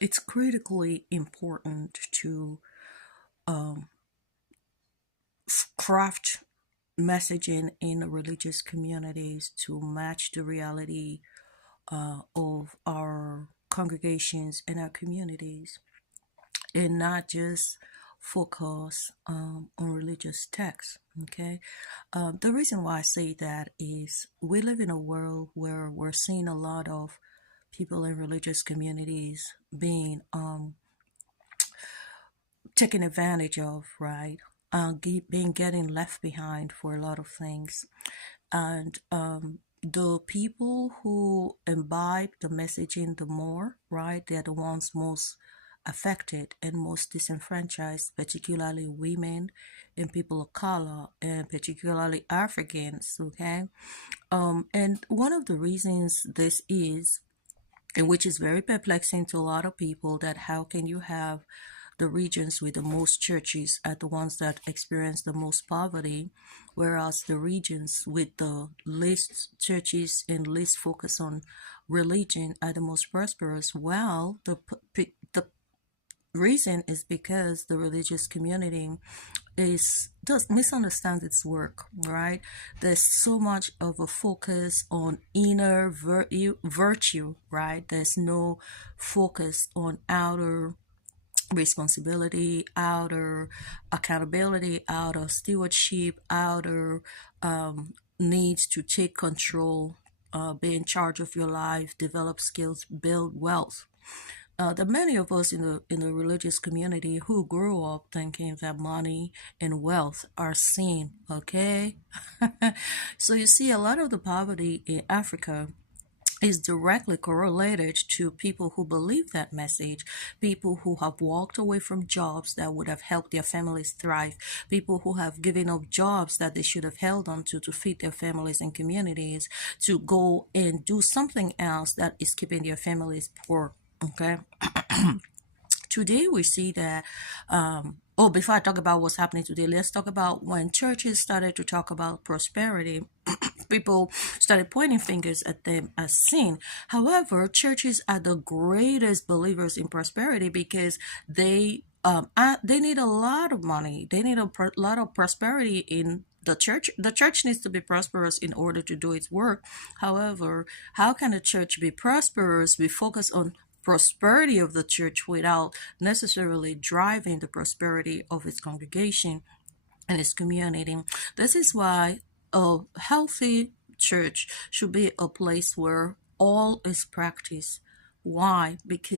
it's critically important to um, craft messaging in religious communities to match the reality of our congregations and our communities, and not just focus on religious texts. Okay, the reason why I say that is we live in a world where we're seeing a lot of people in religious communities being taken advantage of, right? Being getting left behind for a lot of things, and the people who imbibe the messaging the more, right? They're the ones most affected and most disenfranchised, particularly women and people of color, and particularly Africans. Okay, and one of the reasons this is, and which is very perplexing to a lot of people, that how can you have the regions with the most churches are the ones that experience the most poverty, whereas the regions with the least churches and least focus on religion are the most prosperous? Well, the reason is because the religious community is does misunderstand its work, right? There's so much of a focus on inner virtue, right? There's no focus on outer responsibility, outer accountability, outer stewardship, outer needs to take control, be in charge of your life, develop skills, build wealth. The many of us in the religious community who grew up thinking that money and wealth are sin, okay? So you see, a lot of the poverty in Africa is directly correlated to people who believe that message, people who have walked away from jobs that would have helped their families thrive, people who have given up jobs that they should have held on to feed their families and communities, to go and do something else that is keeping their families poor. Okay, today we see that before I talk about what's happening today, let's talk about when churches started to talk about prosperity. People started pointing fingers at them as sin. However, churches are the greatest believers in prosperity because they need a lot of money. They need a lot of prosperity in the church. The church needs to be prosperous in order to do its work. However, how can a church be prosperous? We focus on prosperity of the church without necessarily driving the prosperity of its congregation and its community. This is why a healthy church should be a place where all is practiced. Why? Because